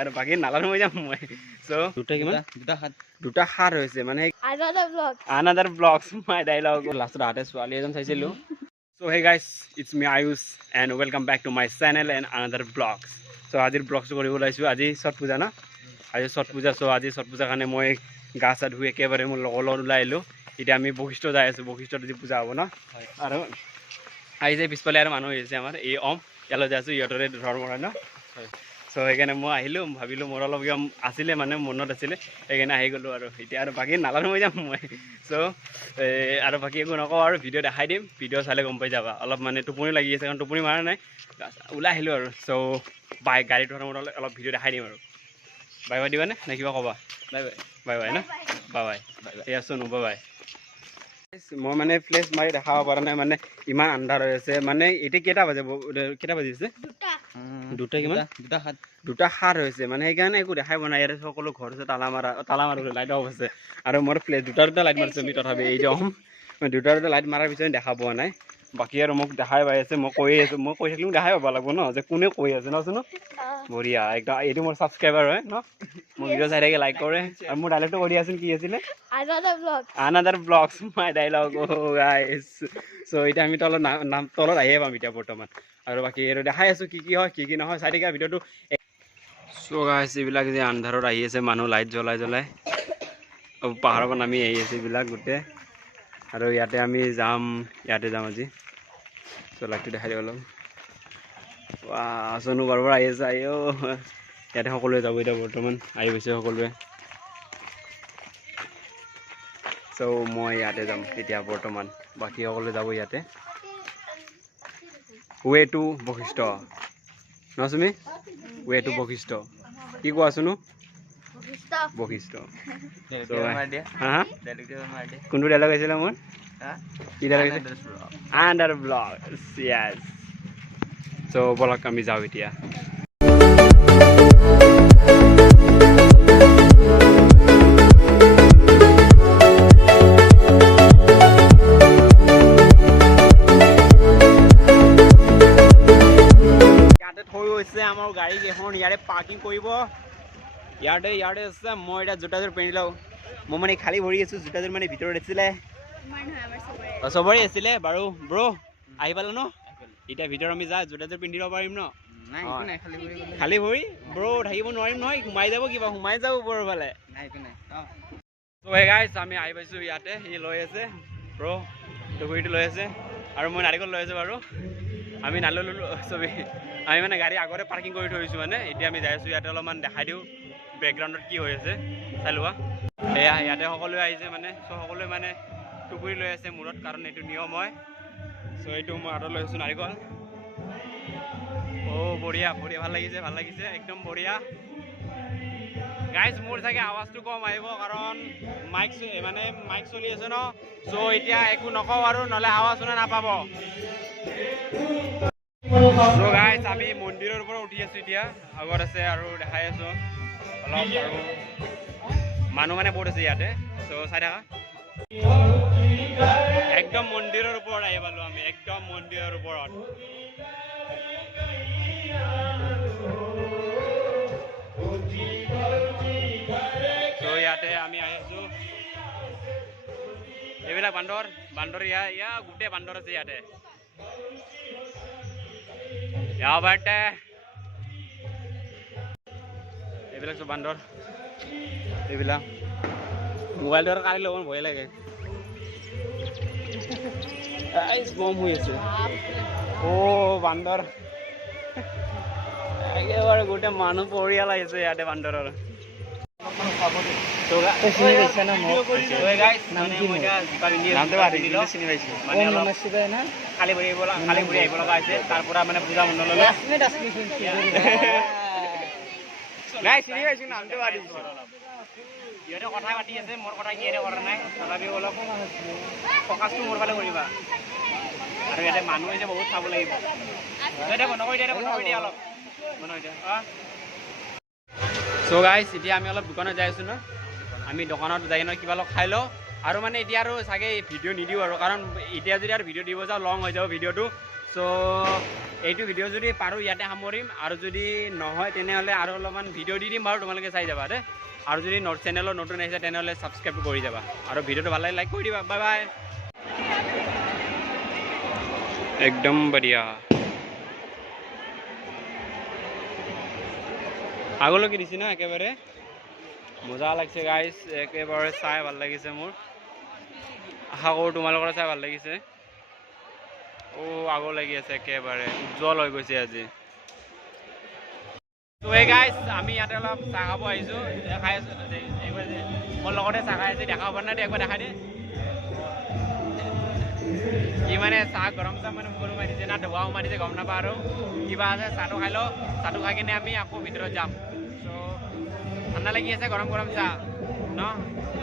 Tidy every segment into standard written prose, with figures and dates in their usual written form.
আৰু বাকী নালানো মই যাম মই সো দুটা কিমান দুটা হাত হৈছে মানে another vlogs my dialogue last ৰাতে ছোৱালী এজন চাইছিলো so hey guys it's me Ayush and welcome back to my channel and another vlogs so আজিৰ vlogs কৰিব লাইছো আজি ছট পূজা না আজি ছট পূজা so আজি ছট পূজা কাৰণে মই গা চা ধুই একেবাৰে মোৰ লগৰ ওলাই আহিলো এতিয়া আমি বশিষ্ঠ যাই আছো বশিষ্ঠত আজি পূজা হ'ব না আৰু আই যে পিছফালে আৰু মানুহ হৈছে আমাৰ এই ইয়ালৈ যাই আছো ইহঁতৰে ধৰ্ম হয় না so সেইকাৰণে মই আহিলো ভাবিলো মোৰ অলপ আছিলে মানে মনত আছিলে সেইকাৰণে আহি গ'লো আৰু এতিয়া আৰু বাকী নালানো মই যাম মই so আৰু বাকী একো নকওঁ আৰু ভিডিঅ' দেখাই দিম ভিডিঅ' চালে গম পাই যাবা অলপ মানে টোপনি লাগি আছে কাৰণ টোপনি মাৰা নাই ওলাই আহিলো আৰু so গাড়ীত অলপ ভিডিঅ' দেখাই দিম আৰু বাই বাই দিবানে নে কিবা ক'বা বাই বাই বাই বাই না বাই বাই এয়া চোনো বাই বাই মই মানে ফ্লেছ মাৰি দেখাব পৰা নাই মানে ইমান আন্ধাৰ হৈ আছে মানে এতিয়া কেইটা বাজিছে দুটা কিমান দুটা হাত হৈছে মানে সেইকাৰণে একো দেখাই পোৱা নাই ইয়াতে সকলো ঘৰ আছে তালা মাৰা লাইট অফ আছে আৰু মোৰ ফ্লেছ দুটা লাইট মাৰিছো আমি তথাপি এই যে দুটা লাইট মাৰাৰ পিছত দেখা পোৱা নাই বাকী আৰু মোক দেখাই পাই আছে মই কৈ আছো মই কৈ থাকিলেও দেখাই পাব লাগিব ন যে কোনে কৈ আছে নচোন বঢ়িয়া একদম এইটো মোৰ ছাবস্ক্ৰাইবাৰ হয় ন মোৰ ভিডিঅ' চাই থাকে লাইক কৰে আৰু মোৰ ডাইলগটো কৰি আছিল কি আছিলে another vlogs my dialogue oh guys so এতিয়া আমি তলত আহিয়ে পাম এতিয়া বৰ্তমান আৰু বাকী আৰু দেখাই আছো কি হয় কি নহয় চাই থাকে ভিডিঅ'টো so guys এইবিলাক যে আন্ধাৰত আহি আছে মানুহ লাইট জ্বলাই পাহাৰৰ পৰা নামি আহি আছে এইবিলাক গোটেই আৰু ইয়াতে আমি যাম আজি so লাইটটো দেখাই দিওঁ অলপ চনু বাৰ আহি আছে আইও ইয়াতে সকলোৱে যাব এতিয়া বৰ্তমান আহি গৈছে সকলোৱে so মই ইয়াতে যাম এতিয়া বৰ্তমান বাকী সকলোৱে যাব ইয়াতে way to বশিষ্ঠ ন তুমি way to বশিষ্ঠ কি কোৱা চোনো বশিষ্ঠ কোনটো ডাইলগ আহিছিলে মোৰ কি ডাইলগ আহিছিলে আন্ডাৰ ব্লগছ yes so বলক আমি যাওঁ এতিয়া আমাৰ গাড়ী কেইখন ইয়াৰে পাৰ্কিং কৰিব ইয়াতে আছে মই এতিয়া জোতাযোৰ পিন্ধি লওঁ মই মানে খালী ভৰি আছো জোতাযোৰ মানে ভিতৰত আছিলে চবৰে আছিলে বাৰু ব্ৰ আহি পালো ন এতিয়া ভিতৰত আমি যাই জোতাযোৰ পিন্ধি ল'ব পাৰিম ন খালী ভৰি ব্ৰ থাকিব নোৱাৰিম নহয় সোমাই যাব কিবা সোমাই যাব বৰ ফালে গাইছ আমি আহি পাইছো ইয়াতে সি লৈ আছে ব্ৰ টুকুৰিটো লৈ আছে আৰু মই নাৰিকল লৈ আছো বাৰু আমি নাললো চবেই আমি মানে গাড়ী আগতে পাৰ্কিং কৰি থৈছোঁ মানে এতিয়া আমি যাই আছোঁ ইয়াতে অলপমান দেখাই দিওঁ বেকগ্ৰাউণ্ডত কি হৈ আছে চাই লোৱা এয়া ইয়াতে সকলোৱে আহিছে মানে সকলোৱে মানে টুকুৰি লৈ আছে মূৰত কাৰণ এইটো নিয়ম হয় এইটো মই হাতত লৈ আছোঁ নাৰিকল বঢ়িয়া ভাল লাগিছে একদম বঢ়িয়া গাইজ মোৰ চাগে আৱাজটো কম আহিব কাৰণ মাইক চলি আছে ন এতিয়া একো নকওঁ আৰু নহ'লে আৱাজ শুনা নাপাব so guys আমি মন্দিৰৰ ওপৰত উঠি আছো এতিয়া আগত আছে আৰু দেখাই আছো অলপ আৰু মানুহ মানে বহুত আছে ইয়াতে so চাই থাকা একদম মন্দিৰৰ ওপৰত আহি পালো আমি একদম মন্দিৰৰ ওপৰত so ইয়াতে আমি আহিছো এইবিলাক বান্দৰ ইয়া গোটেই বান্দৰ আছে ইয়াতে এইবিলাক চব বান্দৰ এইবিলাক মোবাইলটো আৰু কাঢ়ি ল'ব ভয় লাগে বম হৈ আছে বান্দৰ একেবাৰে গোটেই মানুহ পৰিয়াল আহিছে ইয়াতে বান্দৰৰ খালী ভৰি আহিব লগা হৈছে তাৰ পৰা মানে পূজা মণ্ডললৈ চিনি পাইছো নামটো ইহঁতে কথা পাতি আছে মোৰ কথা কি কৰা নাই তথাপিও অলপ ফকাচটো মোৰ ফালে কৰিবা আৰু ইয়াতে মানুহ হৈছে বহুত চাব লাগিব বন্ধ কৰি দিয়া অলপ বন্ধ কৰি দিয়া so guys এতিয়া আমি অলপ দোকানত যাই আছো ন আমি দোকানত যাই কিবা অলপ খাই লওঁ আৰু মানে এতিয়া আৰু চাগে ভিডিঅ' নিদিওঁ আৰু কাৰণ এতিয়া যদি আৰু ভিডিঅ' দিব যাওঁ লং হৈ যাব ভিডিঅ'টো সো এইটো ভিডিও যদি পাৰো ইয়াতে সামৰিম আৰু যদি নহয় তেনেহলে আৰু অলপমান ভিডিও দি দিম বাৰু তোমালোকে চাই যাবা দে আৰু যদি চেনেলত নতুন আহিছে তেনেহলে সাবস্ক্ৰাইব কৰি যাবা আৰু ভিডিওটো ভাল লাগে লাইক কৰি দিবা বাই বাই একদম বঢ়িয়া আগলৈকে দিছি না একেবাৰে মজা লাগছে গাইস একেবাৰে চাই ভাল লাগিছে মোৰ আশা কৰো তোমালোকৰ চাই ভাল লাগিছে ও আগো লাগি আছে একেবাৰে উজ্জ্বল হৈ গৈছে আজি তো এই গাইস আমি ইয়াতে অলপ চাহ খাব আহিছো খাই আছো একবাৰ মোৰ লগতে চাহ খাই আছে দেখা পাব না একবাৰ দেখা দে কি মানে চাহ গৰম চাহ মানে মুখত মাৰিছে না ধোৱাও মাৰিছে গম নাপা আৰু কিবা আছে চাহটো খাই লওঁ চাহটো খাই কিনে আমি আকৌ ভিতৰত যাম চ' ঠাণ্ডা লাগি আছে গৰম গৰম চাহ ন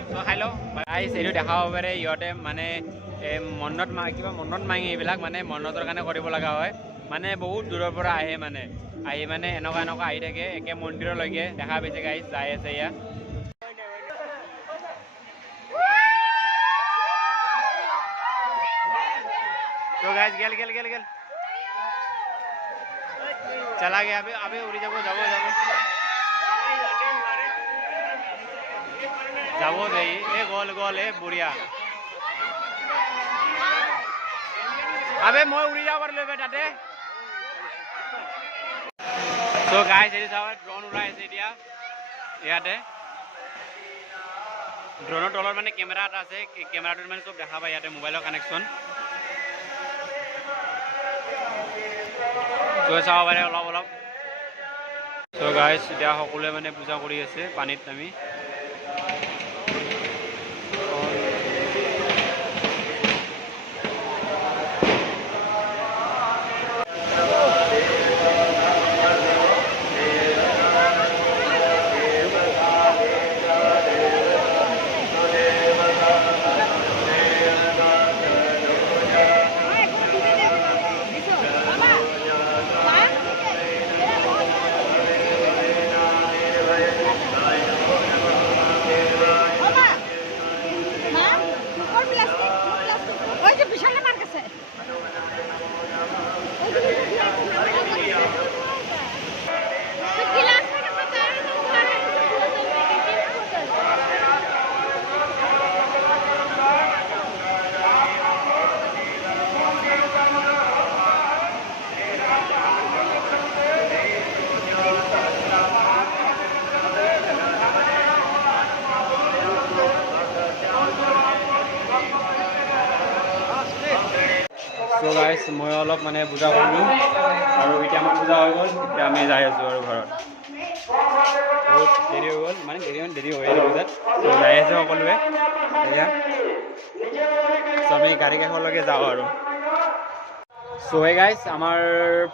চ' খাই লওঁ গাইছ এইটো দেখা পাব পাৰে ইহঁতে মানে মনত কিবা মনত মাঙি এইবিলাক মানে মন্নতৰ কাৰণে কৰিব লগা হয় মানে বহুত দূৰৰ পৰা আহে মানে আহি মানে এনেকুৱা আহি থাকে একে মন্দিৰলৈকে দেখা পাইছে গাইছ যাই আছে ইয়াত तो गाइस गेल चला गया अभी उड़ी जाबो दे ए गोल ए बुढ़िया अबे मैं उड़ी जाओ पर ले बेटाते तो गाइस এই যাও ড্রোন উড়াইছে এতিয়া ইয়াতে ড্ৰোনৰ তলত মানে কেমেৰা এটা আছে কেমেৰাটোত মানে সব দেখা পায় ইয়াতে মোবাইলৰ কানেকচন তো চাও পাৰে অলপ তো গাইস এতিয়া সকলোৱে মানে পূজা কৰি আছে পানীত আমি So guys, মই অলপ মানে পূজা কৰিলো আৰু এতিয়া আমাৰ পূজা হৈ গ'ল এতিয়া আমি যাই আছো আৰু ঘৰত বহুত দেৰি হৈ গ'ল মানে দেৰি হৈ গ'ল পূজাত তো যাই আছো সকলোৱে এতিয়া আমি গাড়ী কাষলৈকে যাওঁ আৰু so hey guys আমাৰ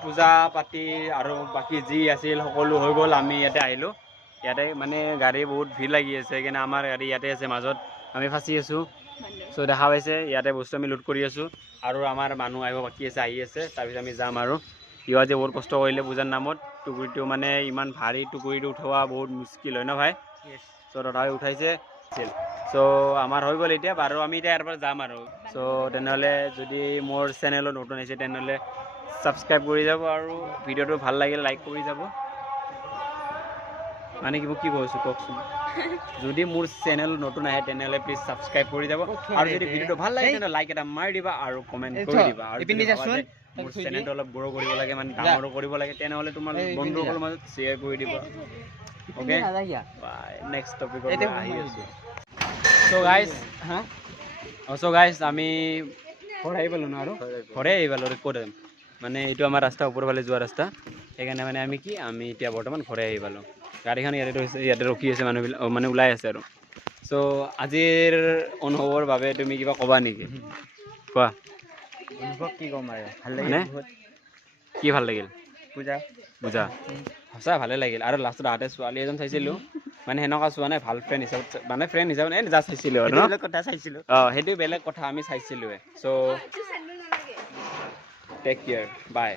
পূজা পাতি আৰু বাকি যি আছিল সকলো হৈ গ'ল আমি ইয়াতে আহিলো ইয়াতে মানে গাড়ী বহুত ভিৰ লাগি আছে কিনে আমাৰ গাড়ী ইয়াতে আছে মাজত আমি ফাঁচি আছো সো দেখা পাইছে ইয়াতে বস্তু আমি লুট কৰি আছো আৰু আমাৰ মানুহ আহিব বাকি আছে আহি আছে তাৰপিছত আমি যাম আৰু ইয়া যে বহুত কষ্ট কৰিলে পূজাৰ নামত টুকুৰিটো মানে ইমান ভাৰী টুকুৰিটো উঠোৱা বহুত মুস্কিল হয় না ভাই সো তথাপি উঠাইছে সো আমাৰ হৈ গ'ল এতিয়া আৰু আমি এতিয়া ইয়াৰ পৰা যাম আৰু সো তেনেহ'লে যদি মোৰ চেনেলত নতুন আহিছে তেনেহ'লে ছাবস্ক্ৰাইব কৰি যাব আৰু ভিডিঅ'টো ভাল লাগিলে লাইক কৰি যাব মানে কি কৈছো কওকচোন যদি মোৰ চেনেল নতুন আহে তেনেহ'লে প্লিজ ছাবস্ক্ৰাইব কৰি যাব আৰু যদি ভিডিঅ'টো ভাল লাগে তেনে লাইক এটা মাৰি দিবা আৰু কমেন্ট কৰি দিবা আৰু মোৰ চেনেলটো অলপ গ্ৰ' কৰিব লাগে মানে ডাঙৰ কৰিব লাগে তেনেহ'লে তোমাৰ বন্ধুসকলৰ মাজত শ্বেয়াৰ কৰি দিবা ওকে বাই নেক্সট টপিকত আহি আছো সো গাইস আমি ঘৰ আহি পালো ন আৰু ঘৰে আহি পালো আৰু ক'ত মানে এইটো আমাৰ ৰাস্তা ওপৰৰ ফালে যোৱা ৰাস্তা সেইকাৰণে মানে আমি এতিয়া বৰ্তমান ঘৰে আহি পালো গাড়ীখন ইয়াতে ৰখি আছে মানুহবিলাক মানে ওলাই আছে আৰু সো আজিৰ অনুভৱৰ বাবে তুমি কিবা ক'বা নেকি কোৱা অনুভৱ কি ক'ম আৰু ভাল লাগিল কি ভাল লাগিল পূজা সঁচা ভালে লাগিল আৰু লাষ্টত আহোঁতে ছোৱালী এজন চাইছিলোঁ মানে সেনেকুৱা চোৱা নাই ভাল ফ্ৰেণ্ড হিচাপত মানে ফ্ৰেণ্ড হিচাপত এনে যা চাইছিলোঁ আৰু কথা চাইছিলোঁ সেইটো বেলেগ কথা আমি চাইছিলোঁৱে চ' টেক কেয়াৰ বাই